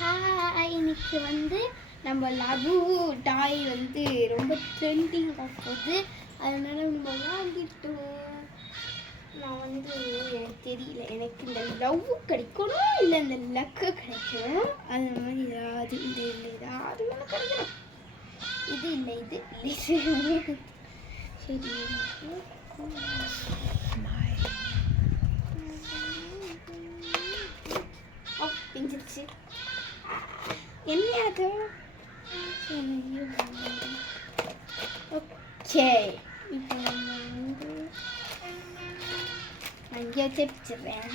Hi, இன்னைக்கு வந்து நம்ம லபு டாய் வந்து ரொம்ப ட்ரெண்டிங் போகுது. அதனால நம்ம வாங்கிட்டோம். நான் வந்து எனக்கு தெரியல, எனக்கு இந்த லவ் கிடைக்கணும் இல்லை இந்த லக்கு கிடைக்கணும். அது மாதிரி ஏதாவது இந்த இல்லை ஏதாவது ஒன்று கிடைக்கணும். இது இல்லை இது இல்லை சரி. பிஞ்சிருச்சு. என்ன அது? ஓகே, இப்போ நம்ம வந்து அங்கேயே தேப்பிச்சிடுறேன்.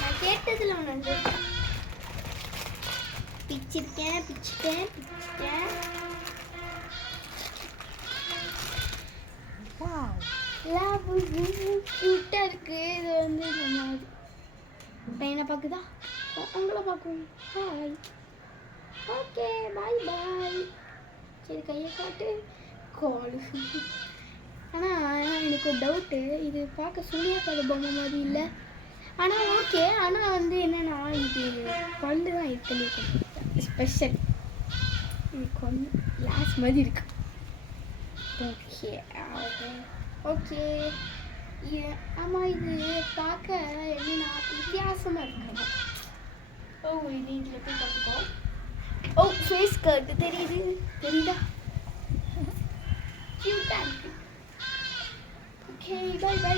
நான் கேட்டதில் ஒன்று வந்து பிச்சிட்டேன். க்யூட்டாக இருக்குது. இது வந்து நம்ம பையனை பார்க்குதா, உங்களை பார்க்கும். ஹாய், ஓகே, பாய். சரி, கையை காட்டு. காலு. ஆனால் எனக்கு ஒரு டவுட்டு, இது பார்க்க சூர்யாக்காடு பொம்மை மாதிரி இல்லை. ஆனால் ஓகே, ஆனால் வந்து என்னென்னா இது பல்லு தான் இருக்கலே ஸ்பெஷல். கொஞ்சம் கிளாஸ் மாதிரி இருக்கு. ஓகே ஆமாம், இது பார்க்க என்னன்னா வித்தியாசமாக இருக்கு. இது இதில் போய் பார்த்துக்கோ. ஃபேஸ் கட் தெரியுதா? க்யூட்டாக இருக்கு. Okay, by.